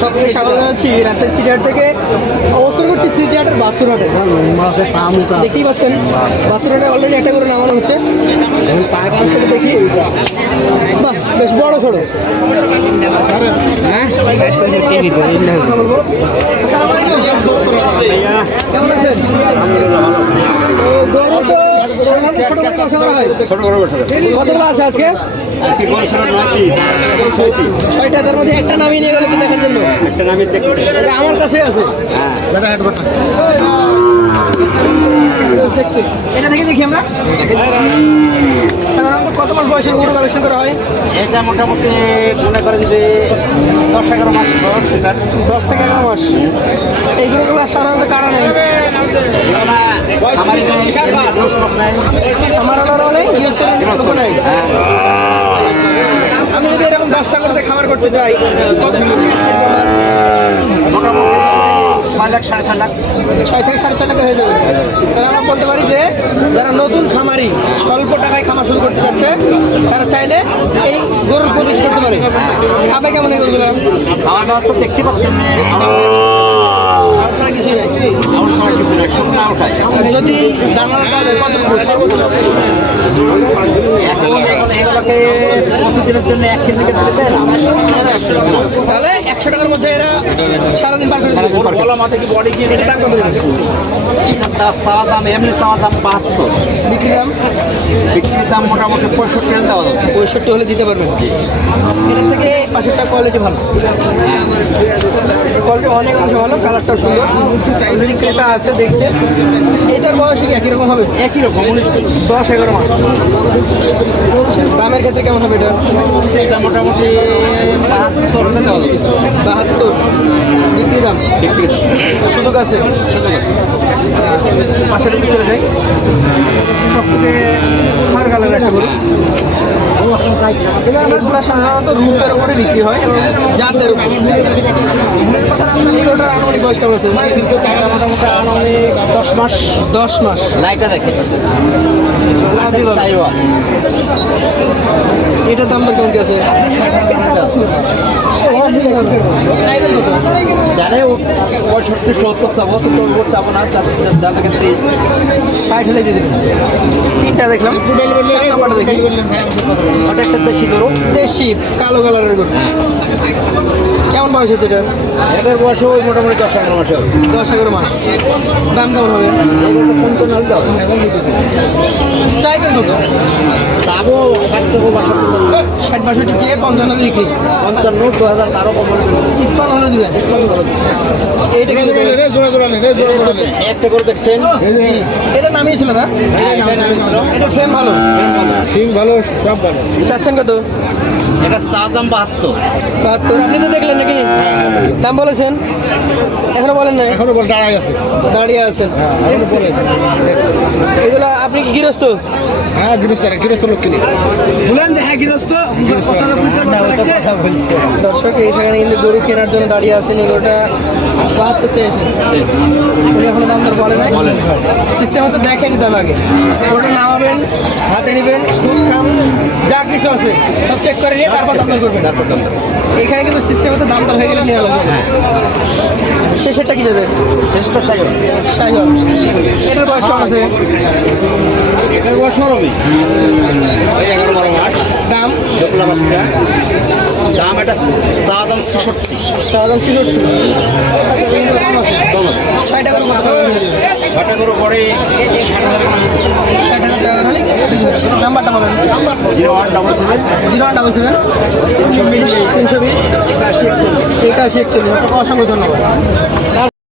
সবাইকে স্বাগত জানাচ্ছি রাজশাহী সিটিহাট থেকে। অবস্থান করছি সিটিহাটের বাছুরহাটে। দেখতেই পাচ্ছেন বাছুরহাটে অলরেডি একটা করে নামানো হচ্ছে। পায়ের সাথে দেখি, বাহ বেশ বড় সড়ো। কেমন আছেন? গরু তো কতগুলো আছে আজকে? ছয়টা, তার মধ্যে একটা নামিয়ে নিয়ে গেল তো দেখার জন্য। একটা নামে দেখছে আমার কাছে আছে। দেখছি এটা থেকে দেখি আমরা সাধারণত কত মাস বয়সের গরু কালেকশন করা হয়? এটা মোটামুটি মনে করেন যে 10-11 মাস বয়স। সেটা 10 থেকে 11 মাস। এই গরুগুলো সাধারণত কারা নেই? আমার নেই। আমি যদি এরকম 10টা করতে খামার করতে চাই কত মোটামুটি 6 লাখ 6.5 লাখ, 6 থেকে 6.5 লাখ হয়ে যাবে। তাহলে আমরা বলতে পারি যে যারা নতুন খামারি স্বল্প টাকায় খামার শুরু করতে চাচ্ছে তারা চাইলে এই গরুর প্রজেক্ট করতে পারে। খাবে কেমন এই গরুগুলো? খাওয়া দাওয়া তো দেখতে পাচ্ছেন যে আর ছাড়া কিছুই নেই। আমার সময় কিছু নেই, শুকনা ওঠায়। যদি দানার কত সর্বোচ্চ এখন এগুলোকে প্রতিদিনের জন্য 1 কেজি থেকে দিতে দেয় না, তাহলে 100 টাকার মধ্যে এরা সারাদিন পার করে সারাদিন পার করে। বলা মাথা কি বডি কি এটা দাম কত দেবে? তার চাওয়া দাম, এমনি চাওয়া দাম 72, বিক্রি দাম বিক্রির দাম মোটামুটি 65 দেওয়া যাবে। 65 হলে দিতে পারবেন। এটার থেকে পাশেরটা কোয়ালিটি ভালো, কোয়ালিটি অনেক অংশ ভালো, কালারটাও সুন্দর। অলরেডি ক্রেতা আছে দেখছে। এটার বয়স কি একই রকম হবে? একই রকম 10-11 মাস। দামের ক্ষেত্রে কেমন হবে এটা? এটা মোটামুটি 72 হলে দেওয়া যাবে। 72 বিক্রি দাম। বিক্রি দাম সুযোগ আছে। সুযোগ আছে। পাশের দিকে চলে যাই। সবথেকে হার কালার একটা গরু। এগুলো সাধারণত রূপের উপরে বিক্রি হয় এবং জাতের উপর। এই গরুটার আনুমানিক বয়স কেমন আছে? মোটামুটি আনুমানিক 10 মাস। 10 মাস। লাইটটা দেখে এটার দাম দর কেমন কি আছে? জানে 65-70 চাবো, তো তোর চাবো না, যাদের ক্ষেত্রে 60 হলে দিয়ে দেবেন। তিনটা দেখলাম, চার নাম্বারটা দেখি। ওটা একটা দেশি গরু, দেশি কালো কালারের গরু। কেমন বয়স হচ্ছে এটা? এদের বয়স ওই মোটামুটি 10-11 মাসে হবে। 10-11 মাস। দাম কেমন হবে? এই গরুটা 55 হলে দাও, এখন নিতেছে। চাইবেন কত? চাবো 60 থেকে 62, 60-62 চেয়ে 55 হলে বিক্রি। 55, 2000 তারও কম হলে দেবো। 53 হলে দিবেন। এইটা কি দেবেন? একটা করে দেখছেন, এটা নামিয়েছিল না? এটা ফ্রেম ভালো, সিং ভালো, সব ভালো। চাচ্ছেন কত? এটা চা দাম 72। 72। আপনি তো দেখলেন নাকি? দাম বলেছেন? এখনো বলেন না? এখনো বল দাঁড়াই আছে। দাঁড়িয়ে আছেন। এগুলো আপনি কি গৃহস্থ? হ্যাঁ গৃহস্থ লোক কিনে বলেন যে হ্যাঁ গৃহস্থ। দর্শক এইখানে কিন্তু গরু কেনার জন্য দাঁড়িয়ে আছেন। এগুলোটা 72 চেয়েছেন। উনি এখনো দাম দর বলে নাই। সিস্টেম হয়তো দেখেন তবে আগে গরুটা নামাবেন, হাতে নেবেন, দুধ খাম যা কিছু আছে সব চেক করে নিয়ে তারপর দাম দর করবেন। এখানে কিন্তু সিস্টেম হয়তো দাম দর হয়ে গেলে নিয়ে লাগবে। শেষেরটা কি যাদের? শেষটা সাইকেল। সাইকেল। এটার বয়স কেমন আছে? এটার বয়স নরমই, ওই 11-12 মাস। দাম? দোকলা বাচ্চা। দাম এটা চা দাম 66। সাধারণ 66। কম আছে। 6 টাকার কত টাকা করে দেবেন? 6টা করে পরে 60,000 টাকা। 60,000 টাকা হলে নাম্বারটা বলেন। 0177 0177 320 81 41। আপনাকে অসংখ্য ধন্যবাদ।